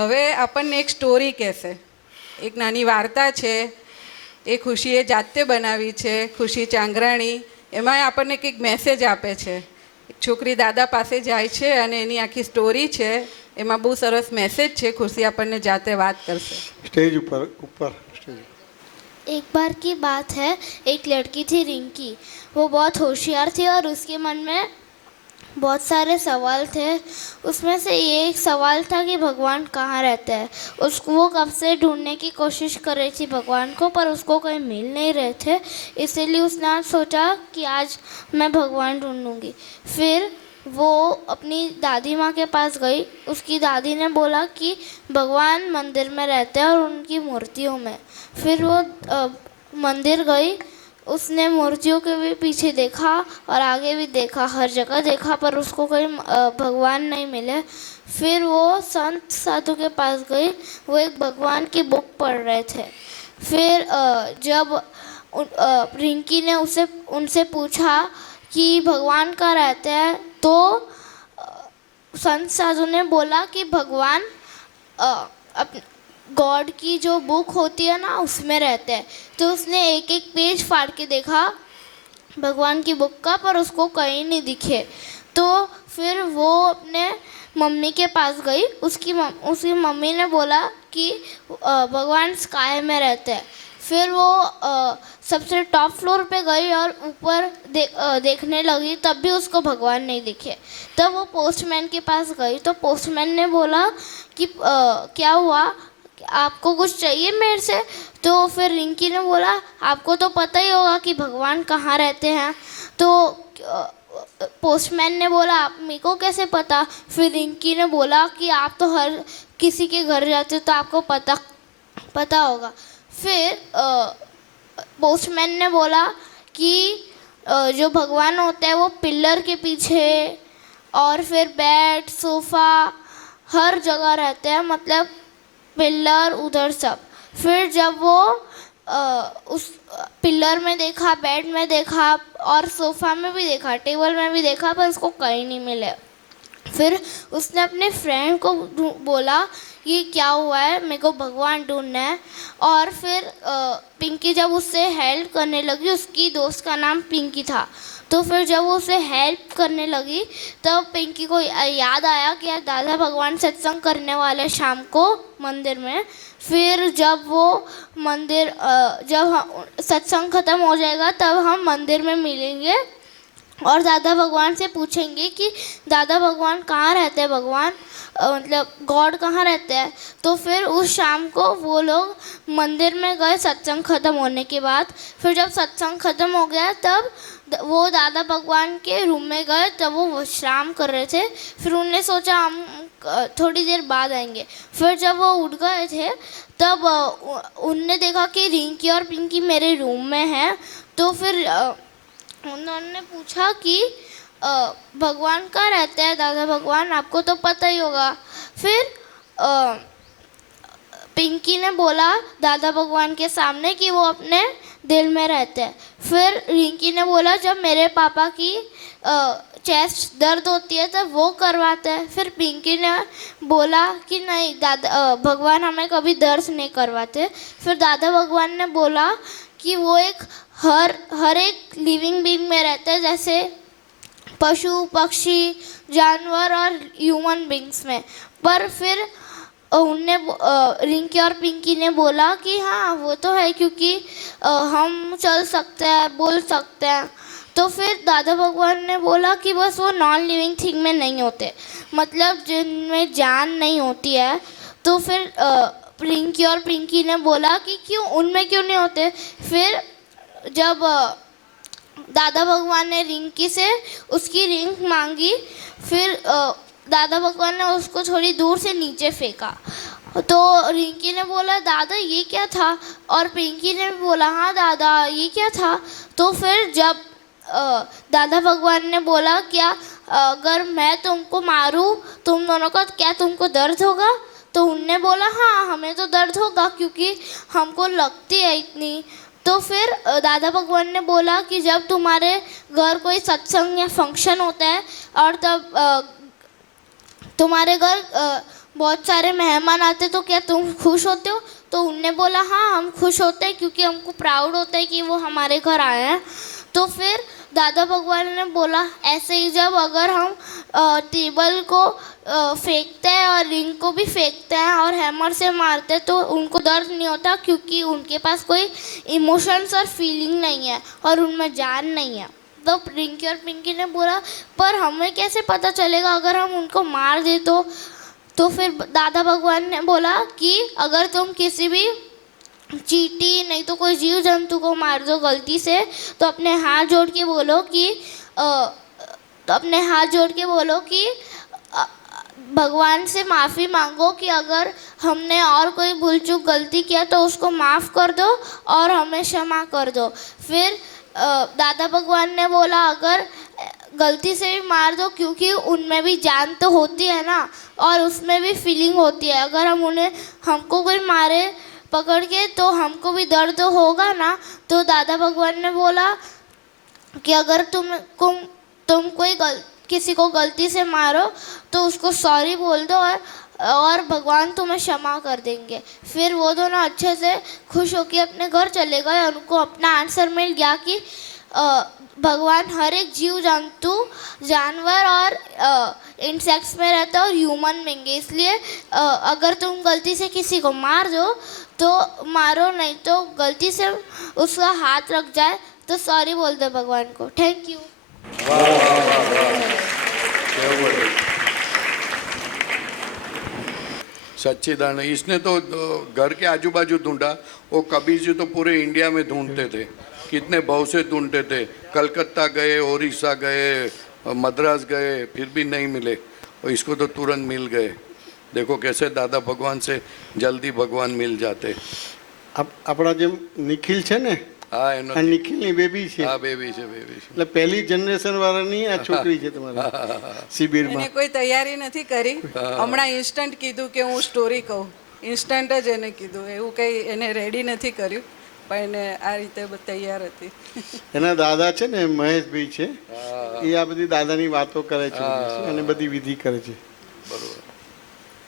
હવે આપણને એક સ્ટોરી કહેશે. એક નાની વાર્તા છે, એ ખુશીએ જાતે બનાવી છે, ખુશી ચાંગરાણી. એમાં આપણને કંઈક મેસેજ આપે છે. એક છોકરી દાદા પાસે જાય છે અને એની આખી સ્ટોરી છે, એમાં બહુ સરસ મેસેજ છે. ખુશી આપણને જાતે વાત કરશે. स्टेज ऊपर ऊपर स्टेज। एक बार की बात है, एक लड़की थी रिंकी। वो बहुत होशियार थी और उसके मन में बहुत सारे सवाल थे। उसमें से ये एक सवाल था कि भगवान कहाँ रहते हैं। उसको वो कब से ढूंढने की कोशिश कर रही थी भगवान को, पर उसको कहीं मिल नहीं रहे थे। इसीलिए उसने आज सोचा कि आज मैं भगवान ढूंढूंगी। फिर वो अपनी दादी माँ के पास गई। उसकी दादी ने बोला कि भगवान मंदिर में रहते हैं और उनकी मूर्तियों में। फिर वो मंदिर गई। उसने मूर्तियों के भी पीछे देखा और आगे भी देखा, हर जगह देखा, पर उसको कोई भगवान नहीं मिले। फिर वो संत साधु के पास गई। वो एक भगवान की बुक पढ़ रहे थे। फिर जब रिंकी ने उनसे पूछा कि भगवान कहाँ रहते हैं, तो संत साधु ने बोला कि भगवान गॉड की जो बुक होती है ना, उसमें रहते हैं। तो उसने एक एक पेज फाड़ के देखा भगवान की बुक का, पर उसको कहीं नहीं दिखे। तो फिर वो अपने मम्मी के पास गई। उसकी मम्मी ने बोला कि भगवान स्काई में रहते हैं। फिर वो सबसे टॉप फ्लोर पे गई और ऊपर देखने लगी, तब भी उसको भगवान नहीं दिखे। तब वो पोस्टमैन के पास गई। तो पोस्टमैन ने बोला कि क्या हुआ, आपको कुछ चाहिए मेरे से? तो फिर रिंकी ने बोला, आपको तो पता ही होगा कि भगवान कहाँ रहते हैं। तो पोस्टमैन ने बोला, आप मेरे को कैसे पता? फिर रिंकी ने बोला कि आप तो हर किसी के घर जाते हो तो आपको पता होगा। फिर पोस्टमैन ने बोला कि जो भगवान होते हैं वो पिलर के पीछे और फिर बेड सोफ़ा हर जगह रहते हैं, मतलब पिलर उधर सब। फिर जब वो उस पिलर में देखा, बेड में देखा और सोफ़ा में भी देखा, टेबल में भी देखा, पर उसको कहीं नहीं मिले। फिर उसने अपने फ्रेंड को बोला कि क्या हुआ है, मेरे को भगवान ढूंढना है। और फिर पिंकी जब उससे हेल्प करने लगी, उसकी दोस्त का नाम पिंकी था। तो फिर जब वो उसे हेल्प करने लगी, तब पिंकी को याद आया कि यार दादा भगवान सत्संग करने वाले शाम को मंदिर में। फिर जब वो मंदिर जब सत्संग ख़त्म हो जाएगा, तब हम मंदिर में मिलेंगे और दादा भगवान से पूछेंगे कि दादा भगवान कहाँ रहते हैं, भगवान मतलब गॉड कहाँ रहते हैं। तो फिर उस शाम को वो लोग मंदिर में गए सत्संग ख़त्म होने के बाद। फिर जब सत्संग ख़त्म हो गया, तब वो दादा भगवान के रूम में गए। तब वो विश्राम कर रहे थे। फिर उन्होंने सोचा हम थोड़ी देर बाद आएंगे। फिर जब वो उठ गए थे, तब उनने देखा कि रिंकी और पिंकी मेरे रूम में हैं। तो फिर उन्होंने पूछा कि भगवान कहाँ रहते हैं दादा भगवान, आपको तो पता ही होगा। फिर पिंकी ने बोला दादा भगवान के सामने कि वो अपने दिल में रहते हैं। फिर रिंकी ने बोला जब मेरे पापा की चेस्ट दर्द होती है तब वो करवाते हैं। फिर पिंकी ने बोला कि नहीं दादा भगवान हमें कभी दर्द नहीं करवाते। फिर दादा भगवान ने बोला कि वो एक हर एक लिविंग बीइंग में रहते हैं, जैसे पशु पक्षी जानवर और ह्यूमन बीइंग्स में। पर फिर उनने रिंकी और पिंकी ने बोला कि हाँ वो तो है, क्योंकि हम चल सकते हैं, बोल सकते हैं। तो फिर दादा भगवान ने बोला कि बस वो नॉन लिविंग थिंग में नहीं होते, मतलब जिनमें जान नहीं होती है। तो फिर रिंकी और पिंकी ने बोला कि क्यों, उनमें क्यों नहीं होते। फिर जब दादा भगवान ने रिंकी से उसकी रिंग मांगी, फिर दादा भगवान ने उसको थोड़ी दूर से नीचे फेंका। तो रिंकी ने बोला दादा ये क्या था, और पिंकी ने बोला हाँ दादा ये क्या था। तो फिर जब दादा भगवान ने बोला क्या अगर मैं तुमको मारूं तुम दोनों का क्या तुमको दर्द होगा? तो उनने बोला हाँ हमें तो दर्द होगा, क्योंकि हमको लगती है इतनी। तो फिर दादा भगवान ने बोला कि जब तुम्हारे घर कोई सत्संग या फंक्शन होता है और तब तुम्हारे घर बहुत सारे मेहमान आते तो क्या तुम खुश होते हो? तो उनने बोला हाँ हम खुश होते हैं क्योंकि हमको प्राउड होता है कि वो हमारे घर आए हैं। तो फिर दादा भगवान ने बोला ऐसे ही जब अगर हम टेबल को फेंकते हैं और रिंग को भी फेंकते हैं और हैमर से मारते हैं तो उनको दर्द नहीं होता क्योंकि उनके पास कोई इमोशंस और फीलिंग नहीं है और उनमें जान नहीं है। तो रिंकी और पिंकी ने बोला पर हमें कैसे पता चलेगा अगर हम उनको मार दे तो फिर दादा भगवान ने बोला कि अगर तुम किसी भी चींटी नहीं तो कोई जीव जंतु को मार दो गलती से तो अपने हाथ जोड़ के बोलो कि भगवान से माफ़ी मांगो कि अगर हमने और कोई भूल चूक गलती किया तो उसको माफ़ कर दो और हमें क्षमा कर दो। फिर दादा भगवान ने बोला अगर गलती से भी मार दो क्योंकि उनमें भी जान तो होती है ना और उसमें भी फीलिंग होती है। अगर हमको कोई मारे पकड़ के तो हमको भी दर्द होगा ना। तो दादा भगवान ने बोला कि अगर तुम किसी को गलती से मारो तो उसको सॉरी बोल दो और भगवान तुम्हें क्षमा कर देंगे। फिर वो दोनों अच्छे से खुश होकर अपने घर चले गए और उनको अपना आंसर मिल गया कि भगवान हर एक जीव जंतु जानवर और इंसेक्ट्स में रहता है और ह्यूमन में भी। इसलिए अगर तुम गलती से किसी को मार दो तो मारो, नहीं तो गलती से उसका हाथ रख जाए तो सॉरी बोल दो भगवान को। Thank you. सच्चिदानंद इसने तो घर के आजू बाजू ढूंढा, वो कबीर जी तो पूरे इंडिया में ढूंढते थे, कितने भाव से ढूंढते थे, कलकत्ता गए, उड़ीसा गए, मद्रास गए, फिर भी नहीं मिले और इसको तो तुरंत मिल गए। देखो कैसे दादा भगवान से जल्दी भगवान मिल जाते। આપણા જેમ નિખિલ છે ને, હા એનો આ નિખિલની બેબી છે, હા બેબી છે એટલે પહેલી જનરેશન વાળાની આ છોકરી છે તમારી એને શિબિરમાં. કોઈ તૈયારી નથી કરી, હમણાં ઇન્સ્ટન્ટ કીધું કે હું સ્ટોરી કહું, ઇન્સ્ટન્ટ જ એને કીધું, એવું કંઈ એને રેડી નથી કર્યું પણ એને આ રીતે તૈયાર હતી. એના દાદા છે ને મહેશભાઈ છે, એ આ બધી દાદાની વાતો કરે છે અને બધી વિધિ કરે છે.